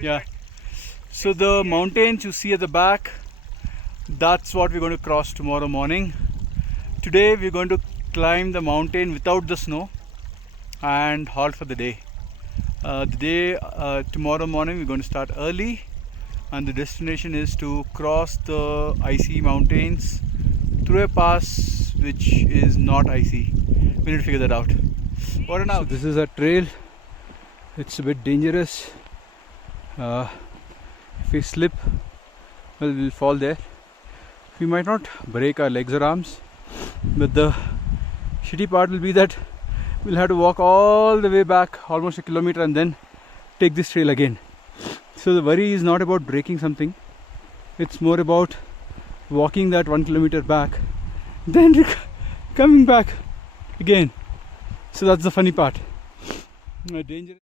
Yeah. So the mountains you see at the back, that's what we're going to cross tomorrow morning. Today we're going to climb the mountain without the snow and halt for the day. Tomorrow morning we're going to start early, and the destination is to cross the icy mountains through a pass which is not icy. We need to figure that out. What now? So this is a trail. It's a bit dangerous. If we slip, well, we'll fall there. We might not break our legs or arms, but the shitty part will be that we'll have to walk all the way back, almost a kilometer, and then take this trail again. So the worry is not about breaking something, it's more about walking that 1 kilometer back, then coming back again. So that's the funny part. Dangerous.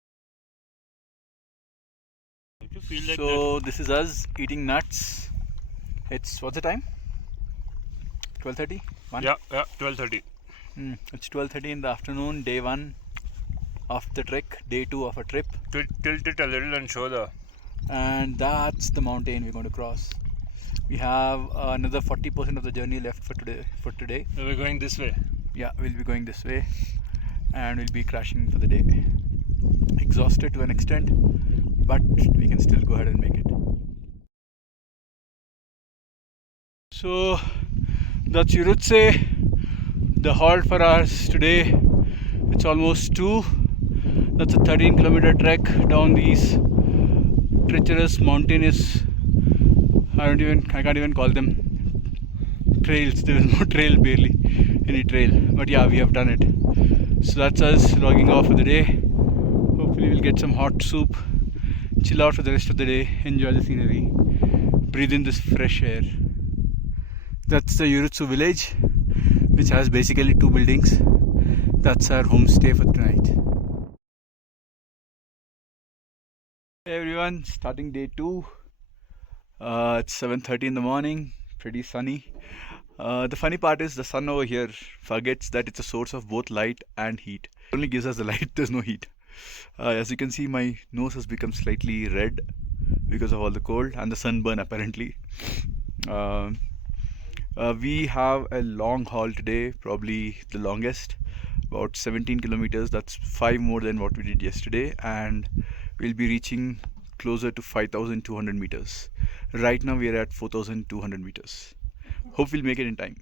So this is us eating nuts. It's, what's the time? 12:30? Yeah, 12:30. It's 12:30 in the afternoon, day 1 of the trek, day 2 of a trip. Tilt it a little and show the... And that's the mountain we're going to cross. We have another 40% of the journey left for today. So we're going this way? Yeah, we'll be going this way. And we'll be crashing for the day. Exhausted to an extent, but we can still go ahead and make it. So that's Yurutse, the halt for us today. It's almost 2. That's a 13-kilometer trek down these treacherous, mountainous, I can't even call them trails. There is no trail, barely any trail, but yeah, we have done it. So that's us logging off for the day. Hopefully we'll get some hot soup, chill out for the rest of the day, enjoy the scenery, breathe in this fresh air. That's the Yurutse village, which has basically 2 buildings. That's our homestay for tonight. Hey everyone, starting day 2. It's 7:30 in the morning, pretty sunny. The funny part is the sun over here forgets that it's a source of both light and heat. It only gives us the light, there's no heat. As you can see, my nose has become slightly red because of all the cold and the sunburn apparently. We have a long haul today, probably the longest, about 17 kilometers. That's 5 more than what we did yesterday, and we'll be reaching closer to 5,200 meters. Right now we are at 4,200 meters. Hope we'll make it in time.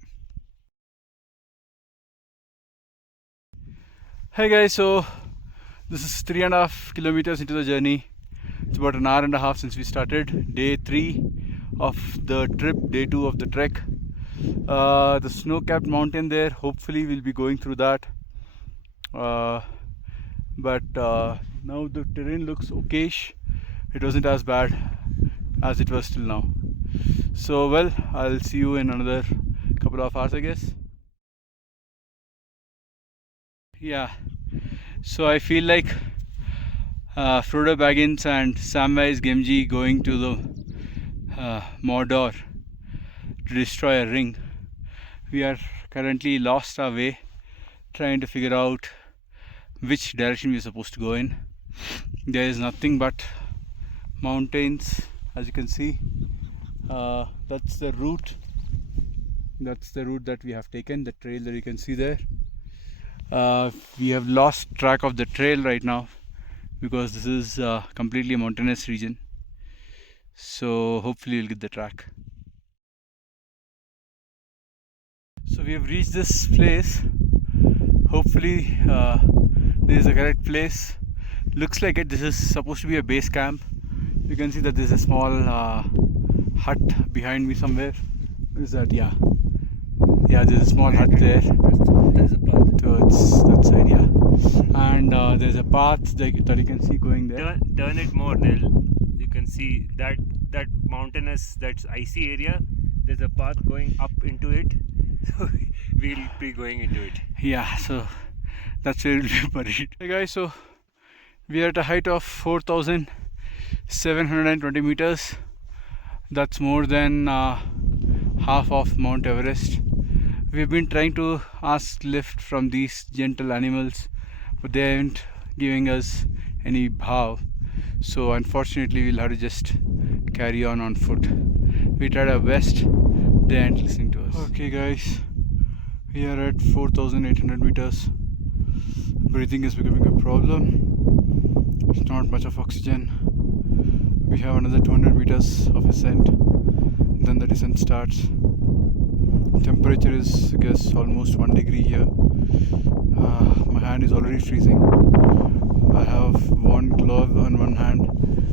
Hey guys, so this is 3.5 kilometers into the journey. It's about an hour and a half since we started. Day 3 of the trip, day 2 of the trek. The snow-capped mountain there, hopefully we'll be going through that. But now the terrain looks okayish. It wasn't as bad as it was till now. So well, I'll see you in another couple of hours, I guess. Yeah, so I feel like Frodo Baggins and Samwise Gamgee going to the Mordor to destroy a ring. We are currently lost our way, trying to figure out which direction we are supposed to go in. There is nothing but mountains, as you can see. That's the route. That's the route that we have taken, the trail that you can see there. We have lost track of the trail right now because this is completely a mountainous region. So hopefully we'll get the track. So we have reached this place. Hopefully this is the correct place. Looks like it. This is supposed to be a base camp. You can see that there's a small hut behind me somewhere. What is that? Yeah, there's a small hut there. There's a path towards that side, yeah. And there's a path that you can see going there. Turn it more, Nil. You can see that mountainous, that's icy area. There's a path going up into it. So we'll be going into it. Yeah, so that's where we'll be buried. Hey guys, so we are at a height of 4,720 meters. That's more than half of Mount Everest. We've been trying to ask lift from these gentle animals, but they aren't giving us any bhav. So unfortunately we'll have to just carry on foot. We tried our best, they aren't listening to us. Okay guys, we are at 4,800 meters. Breathing is becoming a problem. It's not much of oxygen. We have another 200 meters of ascent, then the descent starts. Temperature is, I guess, almost 1 degree here. My hand is already freezing. I have one glove on one hand,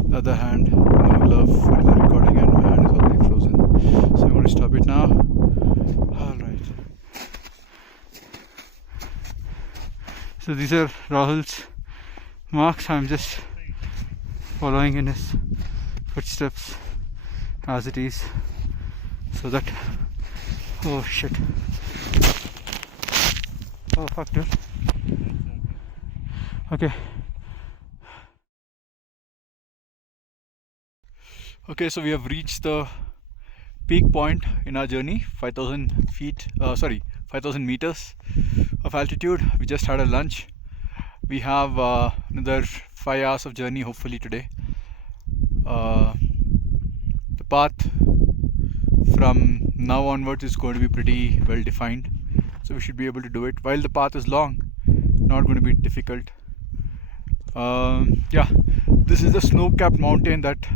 the other hand no glove for the recording, and my hand is already frozen. So I'm going to stop it now. Alright. So these are Rahul's marks. I'm just following in his footsteps as it is, so that, oh shit, oh fuck dude. Okay. Okay, so we have reached the peak point in our journey, 5,000 feet, 5,000 meters of altitude. We just had a lunch. We have another 5 hours of journey hopefully today. The path from now onwards is going to be pretty well defined, so we should be able to do it. While the path is long, not going to be difficult. Yeah, this is the snow-capped mountain that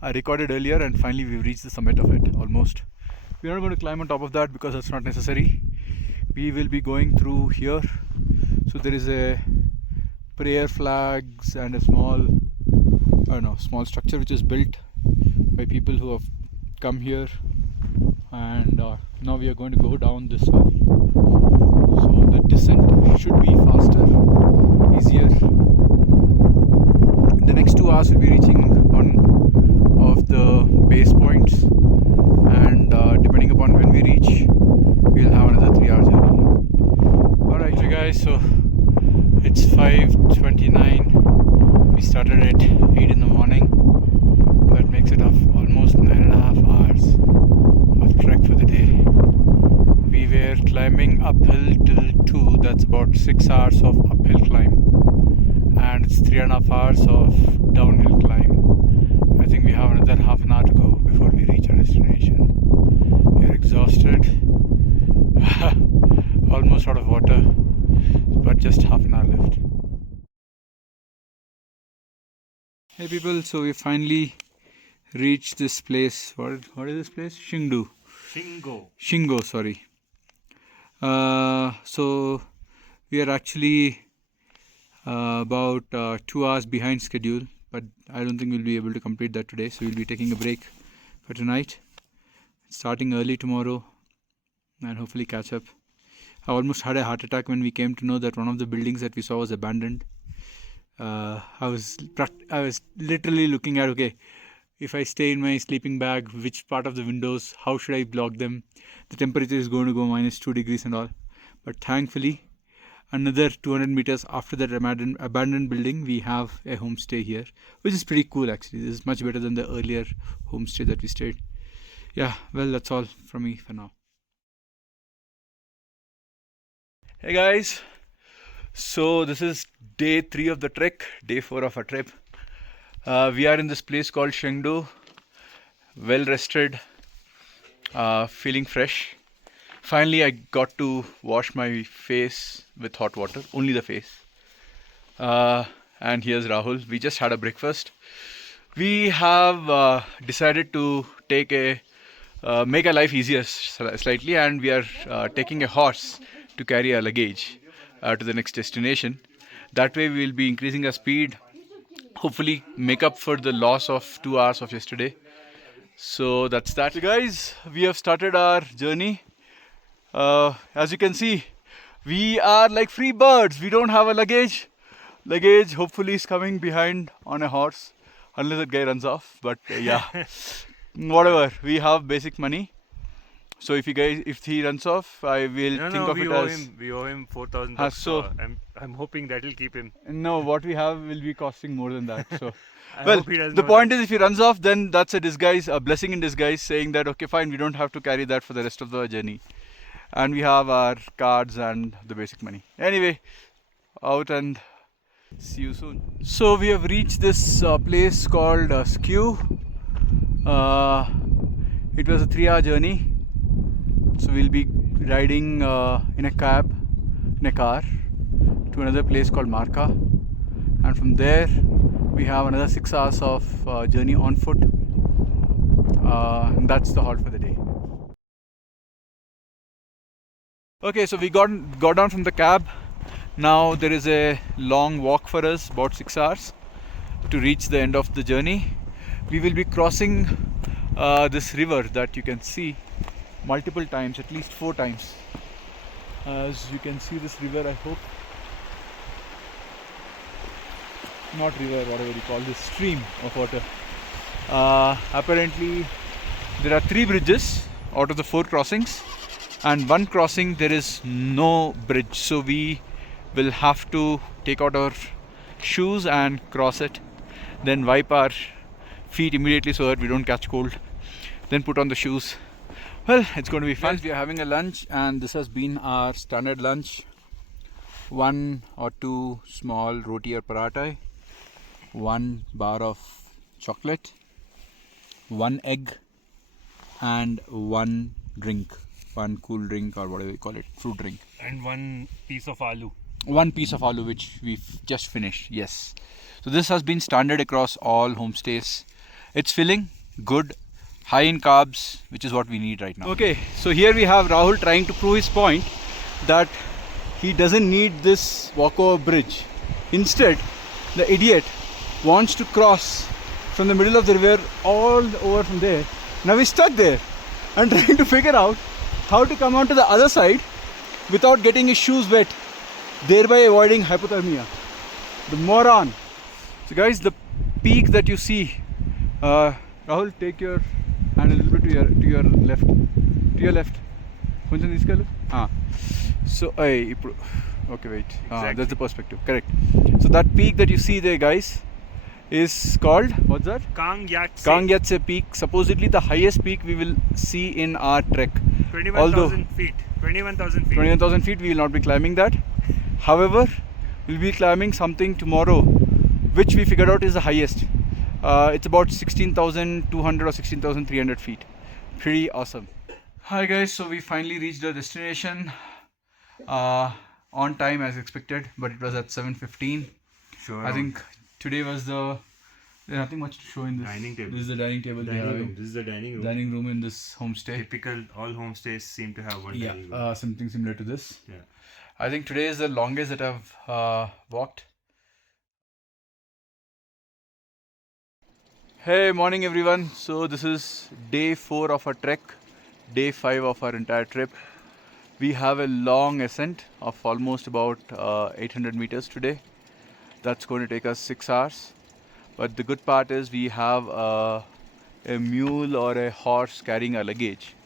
I recorded earlier, and finally we've reached the summit of it almost. We're not going to climb on top of that because that's not necessary. We will be going through here. So there is a prayer flags and a small structure which is built by people who have come here, and now we are going to go down this valley. So the descent should be faster, easier. In the next 2 hours we'll be reaching one of the base points, and depending upon when we reach, we'll have another 3 hour journey. Alright, so guys, so it's 5:29. We started at 8 in the morning. That makes it almost 9.5 hours of trek for the day. We were climbing uphill till 2, that's about 6 hours of uphill climb, and it's 3.5 hours of downhill climb. I think we have another half an hour to go before we reach our destination. We are exhausted, almost out of water, but just half an hour left. Hey people, so we finally reached this place. What is this place? Shingo, sorry. So we are actually about 2 hours behind schedule, but I don't think we'll be able to complete that today, so we'll be taking a break for tonight, starting early tomorrow, and hopefully catch up. I almost had a heart attack when we came to know that one of the buildings that we saw was abandoned. I was literally looking at, okay, if I stay in my sleeping bag, which part of the windows, how should I block them? The temperature is going to go -2 degrees and all. But thankfully, another 200 meters after that abandoned building, we have a homestay here, which is pretty cool actually. This is much better than the earlier homestay that we stayed. Yeah, well, that's all from me for now. Hey guys, so this is day 3 of the trek, day 4 of our trip. We are in this place called Shingo, well rested, feeling fresh. Finally I got to wash my face with hot water, only the face. And here's Rahul. We just had a breakfast. We have decided to take make our life easier slightly, and we are taking a horse to carry our luggage to the next destination. That way we will be increasing our speed, hopefully make up for the loss of 2 hours of yesterday. So that's that. So guys, we have started our journey. As you can see, we are like free birds. We don't have a luggage. Luggage hopefully is coming behind on a horse, unless that guy runs off. But yeah, whatever. We have basic money. So if he runs off, I will think of it as... we owe him 4,000 bucks. So I'm hoping that will keep him. No, what we have will be costing more than that. So well, the point is, if he runs off, then that's a disguise, a blessing in disguise, saying that okay, fine, we don't have to carry that for the rest of the journey, and we have our cards and the basic money. Anyway, out and See you soon. So we have reached this place called Skiu. It was a 3-hour journey. So we'll be riding in a car to another place called Markha, and from there we have another 6 hours of journey on foot, and that's the halt for the day. Okay, so we got down from the cab. Now there is a long walk for us, about 6 hours, to reach the end of the journey. We will be crossing this river that you can see multiple times, at least 4 times. As you can see this river, I hope. Not river, whatever you call this, stream of water. Apparently there are 3 bridges out of the 4 crossings, and one crossing there is no bridge, so we will have to take out our shoes and cross it, then wipe our feet immediately so that we don't catch cold, then put on the shoes. Well, it's going to be fun. Guys, we are having a lunch, and this has been our standard lunch. 1 or 2 small roti or paratha, 1 bar of chocolate, 1 egg, and 1 drink, 1 cool drink or whatever you call it, fruit drink. And 1 piece of aloo. 1 piece of aloo, which we've just finished, yes. So this has been standard across all homestays. It's filling, good, high in carbs, which is what we need right now. Okay, so here we have Rahul trying to prove his point that he doesn't need this walkover bridge. Instead, the idiot wants to cross from the middle of the river all over from there. Now he's stuck there and trying to figure out how to come onto the other side without getting his shoes wet, thereby avoiding hypothermia. The moron. So guys, the peak that you see, Rahul, take your hand a little bit to your left. To your left. So, okay, wait. Exactly. That's the perspective. Correct. So that peak that you see there, guys, is called, what's that? Yurutse Peak. Supposedly the highest peak we will see in our trek. 21,000 feet. 21,000 feet. 21,000 feet, we will not be climbing that. However, we'll be climbing something tomorrow, which we figured out is the highest. It's about 16,200 or 16,300 feet. Pretty awesome. Hi guys, so we finally reached our destination on time as expected, but it was at 7:15. Sure. I think today was there's nothing much to show in this. Dining table. This is the dining table. This is the dining room. Dining room in this homestay. Typical, all homestays seem to have one dining room. Yeah, something similar to this. Yeah. I think today is the longest that I've walked. Hey, morning everyone. So this is day 4 of our trek, day 5 of our entire trip. We have a long ascent of almost about 800 meters today. That's going to take us 6 hours. But the good part is we have a mule or a horse carrying our luggage.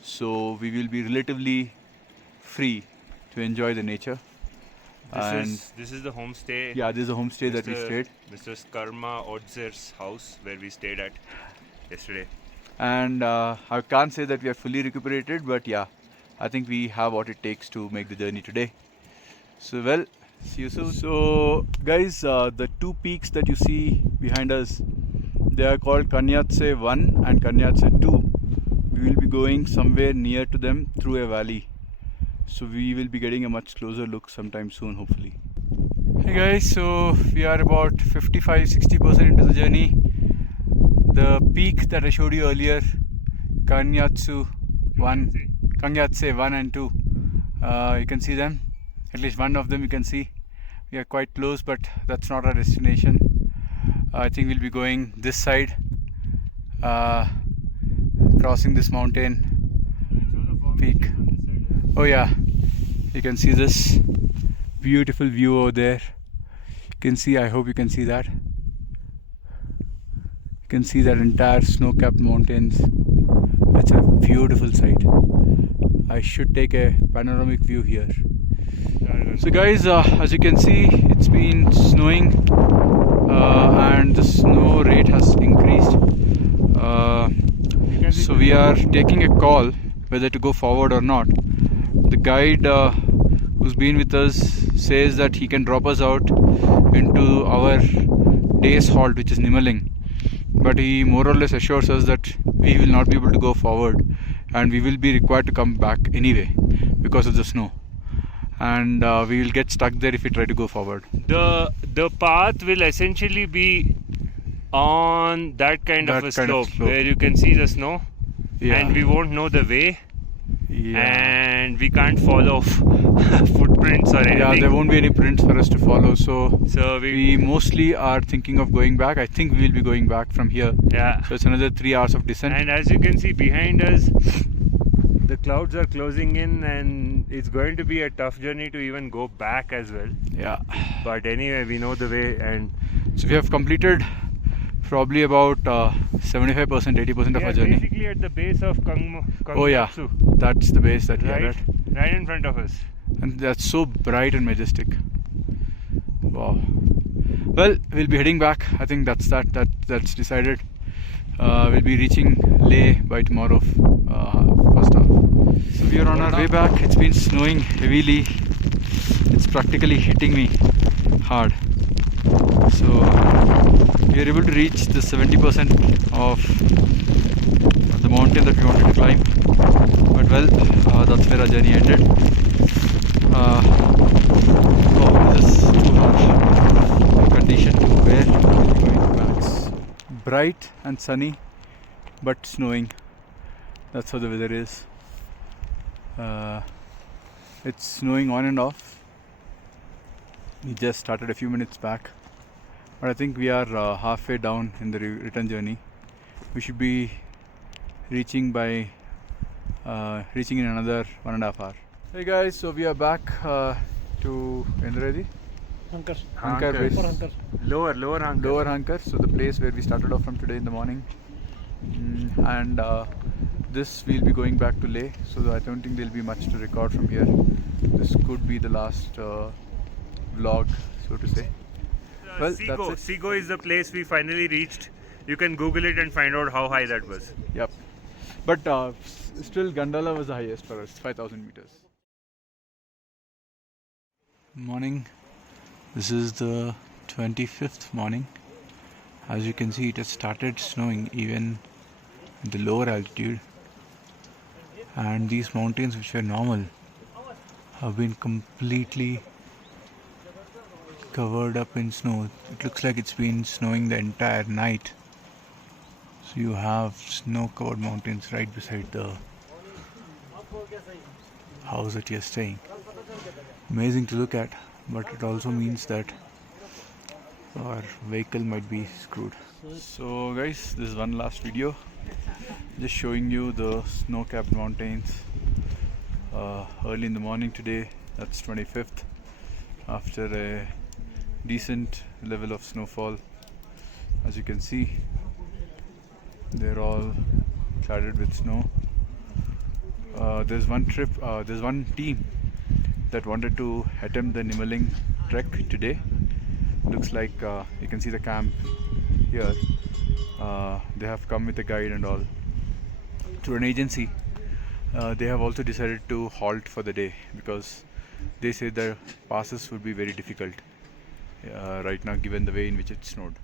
So we will be relatively free to enjoy the nature. This is the homestay. Yeah, this is the homestay that we stayed. Mr. Karma Odzer's house where we stayed at yesterday. And I can't say that we are fully recuperated, but yeah, I think we have what it takes to make the journey today. So well, see you soon. So guys, the 2 peaks that you see behind us, they are called Kanyatse 1 and Kanyatse 2. We will be going somewhere near to them through a valley. So we will be getting a much closer look sometime soon, hopefully. Hey guys, so we are about 55-60% into the journey. The peak that I showed you earlier, Kanyatse 1 and 2, you can see them. At least one of them you can see. We are quite close, but that's not our destination. I think we'll be going this side, crossing this mountain peak. Oh yeah, you can see this beautiful view over there. You can see, I hope you can see that. You can see that entire snow-capped mountains. It's a beautiful sight. I should take a panoramic view here. So guys, as you can see, it's been snowing and the snow rate has increased. So we are taking a call whether to go forward or not. The guide who's been with us, says that he can drop us out into our day's halt, which is Nimaling. But he more or less assures us that we will not be able to go forward and we will be required to come back anyway because of the snow. And we will get stuck there if we try to go forward. The path will essentially be on that kind of a slope where you can see the snow, and we won't know the way, and we can't follow footprints or anything. Yeah, there won't be any prints for us to follow, so we mostly are thinking of going back. I think we will be going back from here. Yeah. So it's another 3 hours of descent. And as you can see behind us, the clouds are closing in, and it's going to be a tough journey to even go back as well. Yeah. But anyway, we know the way, and so we have completed probably about 75%, 80% of our journey. Basically at the base of Oh yeah, that's the base that we are at. Right in front of us. And that's so bright and majestic. Wow. Well, we'll be heading back. I think that's decided. We'll be reaching Leh by tomorrow, first half. So we are on our way back. It's been snowing heavily. It's practically hitting me hard. So we are able to reach the 70% of the mountain that we wanted to climb. But well, that's where our journey ended. This is too harsh condition to wear going back. Bright and sunny, but snowing. That's how the weather is. It's snowing on and off. We just started a few minutes back, but I think we are halfway down in the return journey. We should be reaching in another 1.5 hours. Hey guys, so we are back to Endradi? Hankar base. Lower Hankar. Lower Hankar, so the place where we started off from today in the morning. And this we'll be going back to Leh, so I don't think there'll be much to record from here. This could be the last vlog, so to say. Well, Tsigo. that's it. Tsigo is the place we finally reached. You can Google it and find out how high that was. Yep. But still Gandala was the highest for us, 5,000 meters. Morning. This is the 25th morning. As you can see, it has started snowing even at the lower altitude. And these mountains, which were normal, have been completely covered up in snow. It looks like it's been snowing the entire night. So you have snow-covered mountains right beside the house that you're staying. Amazing to look at, but it also means that our vehicle might be screwed. So guys, this is one last video, just showing you the snow-capped mountains early in the morning today. That's 25th, after a decent level of snowfall. As you can see, they're all cladded with snow. There's one team that wanted to attempt the Nimaling trek today. Looks like you can see the camp here. They have come with a guide and all through an agency. They have also decided to halt for the day because they say the passes would be very difficult right now given the way in which it snowed.